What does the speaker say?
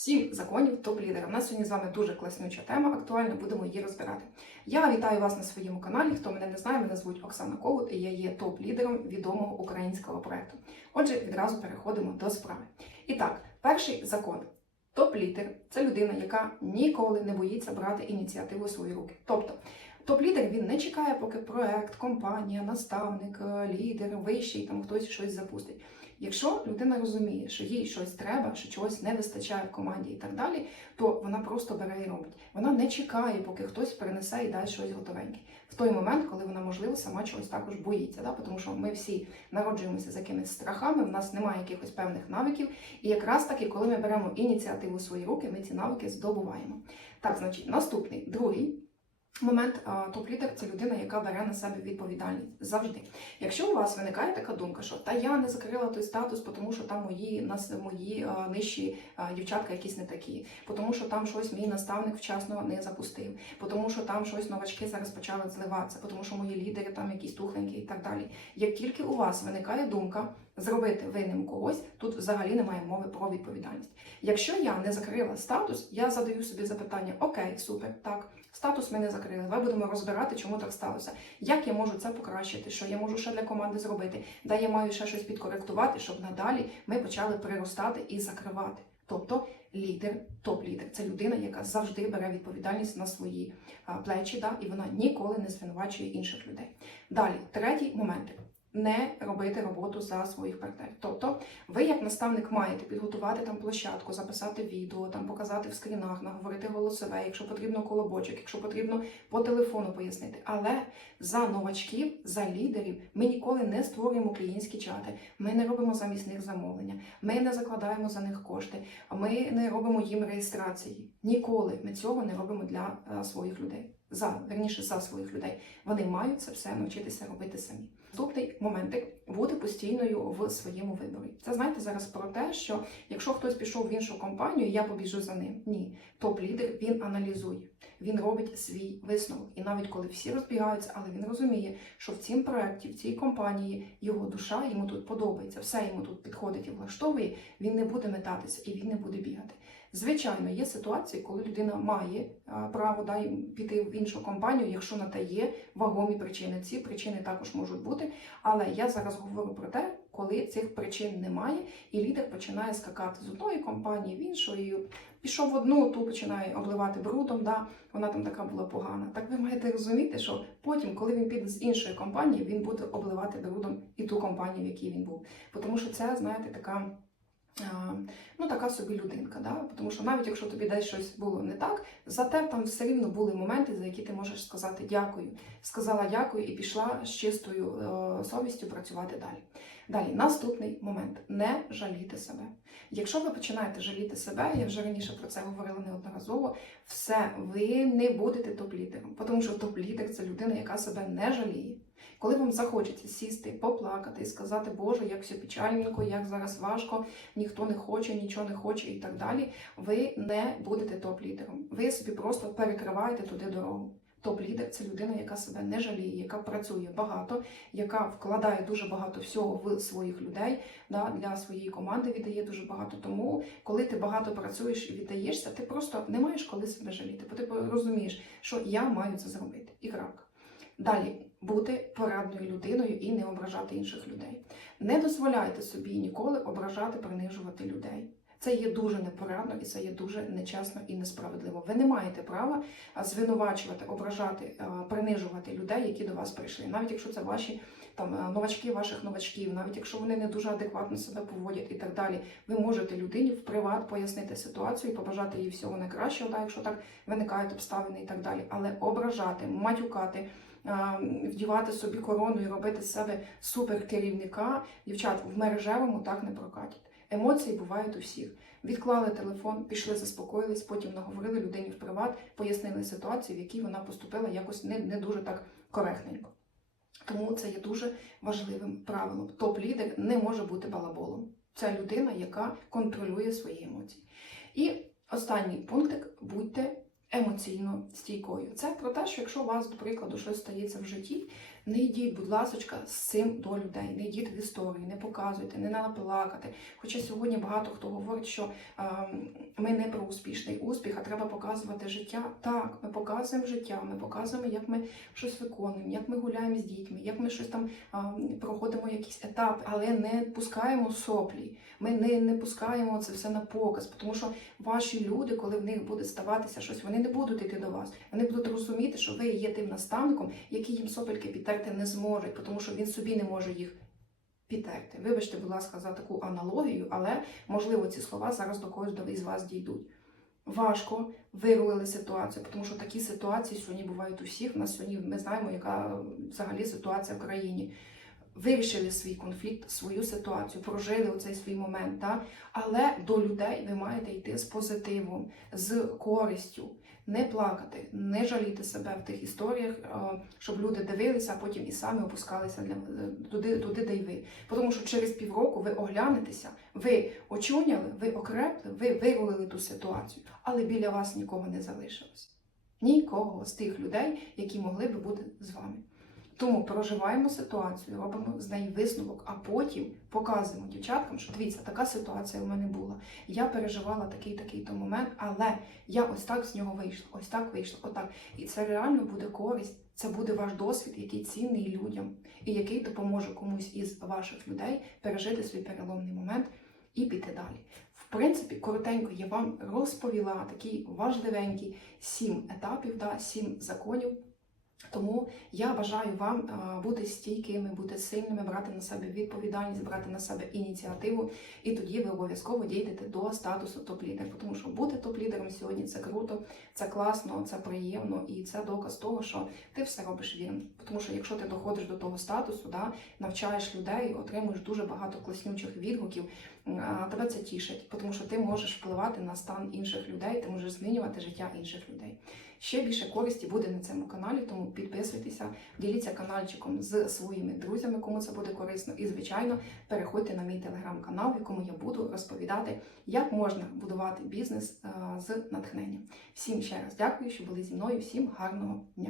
Сім законів топ-лідера. У нас сьогодні з вами дуже класнюча тема, актуальна, будемо її розбирати. Я вітаю вас на своєму каналі. Хто мене не знає, мене звуть Оксана Когут, і я є топ-лідером відомого українського проекту. Отже, відразу переходимо до справи. І так, перший закон. Топ-лідер це людина, яка ніколи не боїться брати ініціативу в свої руки. Тобто, топ-лідер він не чекає, поки проект, компанія, наставник, е, лідер, вищий там хтось щось запустить. Якщо людина розуміє, що їй щось треба, що чогось не вистачає в команді і так далі, то вона просто бере і робить. Вона не чекає, поки хтось перенесе і дасть щось готовеньке. В той момент, коли вона, можливо, сама чогось також боїться, да? тому що ми всі народжуємося з якимись страхами, в нас немає якихось певних навиків, і якраз таки, коли ми беремо ініціативу в свої руки, ми ці навики здобуваємо. Так, значить, наступний, другий. Момент топ-лідер це людина, яка бере на себе відповідальність завжди. Якщо у вас виникає така думка, що та я не закрила той статус, тому що там мої нас мої нижчі дівчатка якісь не такі, тому що там щось мій наставник вчасно не запустив, тому що там щось новачки зараз почали зливатися, тому що мої лідери там якісь тухленькі і так далі. Як тільки у вас виникає думка зробити винним когось, тут взагалі немає мови про відповідальність. Якщо я не закрила статус, я задаю собі запитання: Окей, супер, так. Статус ми не закрили. Давай будемо розбирати, чому так сталося. Як я можу це покращити? Що я можу ще для команди зробити? Де я маю ще щось підкоректувати, щоб надалі ми почали приростати і закривати. Тобто лідер, топ-лідер це людина, яка завжди бере відповідальність на свої плечі, да, і вона ніколи не звинувачує інших людей. Далі, третій момент. Не робити роботу за своїх партнерів. Тобто, ви, як наставник, маєте підготувати там площадку, записати відео, там показати в скрінах, наговорити голосове, якщо потрібно колобочок, якщо потрібно по телефону пояснити. Але за новачків, за лідерів ми ніколи не створюємо клієнтські чати. Ми не робимо замість них замовлення, ми не закладаємо за них кошти, ми не робимо їм реєстрації. Ніколи ми цього не робимо для е, своїх людей. За верніше за своїх людей. Вони мають це все навчитися робити самі. Наступний моментик бути постійною в своєму виборі. Це знаєте зараз про те, що якщо хтось пішов в іншу компанію, я побіжу за ним. Ні, топ-лідер він аналізує, він робить свій висновок. І навіть коли всі розбігаються, але він розуміє, що в цім проєкті, в цій компанії його душа йому тут подобається, все йому тут підходить і влаштовує. Він не буде метатися і він не буде бігати. Звичайно, є ситуації, коли людина має право да, піти в іншу компанію, якщо на те є вагомі причини. Ці причини також можуть бути. Але я зараз говорю про те, коли цих причин немає, і лідер починає скакати з одної компанії в іншу, і пішов в одну, ту починає обливати брудом, да, вона там така була погана. Так ви маєте розуміти, що потім, коли він піде з іншої компанії, він буде обливати брудом і ту компанію, в якій він був. Тому що це, знаєте, така. Ну, така собі людинка, да? тому що навіть якщо тобі десь щось було не так, зате там все рівно були моменти, за які ти можеш сказати дякую. Сказала дякую і пішла з чистою е, совістю працювати далі. Далі, наступний момент не жаліти себе. Якщо ви починаєте жаліти себе, я вже раніше про це говорила неодноразово, все, ви не будете топ-лідером, тому що топ-лідер це людина, яка себе не жаліє. Коли вам захочеться сісти, поплакати і сказати, Боже, як все печальненько, як зараз важко, ніхто не хоче, нічого не хоче і так далі, ви не будете топ-лідером. Ви собі просто перекриваєте туди дорогу. Топ-лідер це людина, яка себе не жаліє, яка працює багато, яка вкладає дуже багато всього в своїх людей, да, для своєї команди віддає дуже багато. Тому, коли ти багато працюєш і віддаєшся, ти просто не маєш коли себе жаліти, бо ти розумієш, що я маю це зробити. І крапка. Далі бути порадною людиною і не ображати інших людей. Не дозволяйте собі ніколи ображати, принижувати людей. Це є дуже непорадно і це є дуже нечесно і несправедливо. Ви не маєте права звинувачувати, ображати, принижувати людей, які до вас прийшли, навіть якщо це ваші там новачки ваших новачків, навіть якщо вони не дуже адекватно себе поводять і так далі. Ви можете людині в приват пояснити ситуацію і побажати їй всього найкращого, да, якщо так виникають обставини і так далі. Але ображати, матюкати вдівати собі корону і робити з себе суперкерівника, дівчат в мережевому так не прокатять. Емоції бувають у всіх. Відклали телефон, пішли, заспокоїлись, потім наговорили людині в приват, пояснили ситуацію, в якій вона поступила якось не, не дуже так коректненько. Тому це є дуже важливим правилом. Топ-лідер не може бути балаболом. Це людина, яка контролює свої емоції. І останній пунктик будьте емоційно стійкою. Це про те, що якщо у вас, до прикладу, щось стається в житті, Не йдіть, будь ласочка, з цим до людей. Не йдіть в історію, не показуйте, не треба плакати. Хоча сьогодні багато хто говорить, що е, ми не про успішний успіх, а треба показувати життя. Так, ми показуємо життя, ми показуємо, як ми щось виконуємо, як ми гуляємо з дітьми, як ми щось там е, проходимо якісь етапи, але не пускаємо соплі. Ми не, не пускаємо це все на показ, тому що ваші люди, коли в них буде ставатися щось, вони не будуть йти до вас. Вони будуть розуміти, що ви є тим наставником, який їм сопельки підтерти не зможе, тому що він собі не може їх підтерти. Вибачте, будь ласка, за таку аналогію, але можливо ці слова зараз до когось із вас дійдуть. Важко вирулили ситуацію, тому що такі ситуації сьогодні бувають у всіх. У сьогодні ми знаємо, яка взагалі ситуація в країні. Вирішили свій конфлікт, свою ситуацію, прожили оцей свій момент, та? але до людей ви маєте йти з позитивом, з користю, не плакати, не жаліти себе в тих історіях, е, щоб люди дивилися, а потім і самі опускалися е, туди, туди, де й ви. Тому що через півроку ви оглянетеся, ви очуняли, ви окрепли, ви вирулили ту ситуацію, але біля вас нікого не залишилось. Нікого з тих людей, які могли би бути з вами. Тому проживаємо ситуацію, робимо з неї висновок, а потім показуємо дівчаткам, що дивіться, така ситуація в мене була. Я переживала такий такий то момент, але я ось так з нього вийшла, ось так вийшла, отак. І це реально буде користь. Це буде ваш досвід, який цінний людям, і який допоможе комусь із ваших людей пережити свій переломний момент і піти далі. В принципі, коротенько я вам розповіла такі важливенькі сім етапів, да, сім законів. Тому я бажаю вам бути стійкими, бути сильними, брати на себе відповідальність, брати на себе ініціативу, і тоді ви обов'язково дійдете до статусу топ-лідер. Тому що бути топ-лідером сьогодні це круто, це класно, це приємно, і це доказ того, що ти все робиш вірно. Тому що якщо ти доходиш до того статусу, да, навчаєш людей, отримуєш дуже багато класнючих відгуків, тебе це тішить, тому що ти можеш впливати на стан інших людей, ти можеш змінювати життя інших людей. Ще більше користі буде на цьому каналі, тому підписуйтеся, діліться каналчиком з своїми друзями, кому це буде корисно. І, звичайно, переходьте на мій телеграм-канал, в якому я буду розповідати, як можна будувати бізнес з натхненням. Всім ще раз дякую, що були зі мною. Всім гарного дня!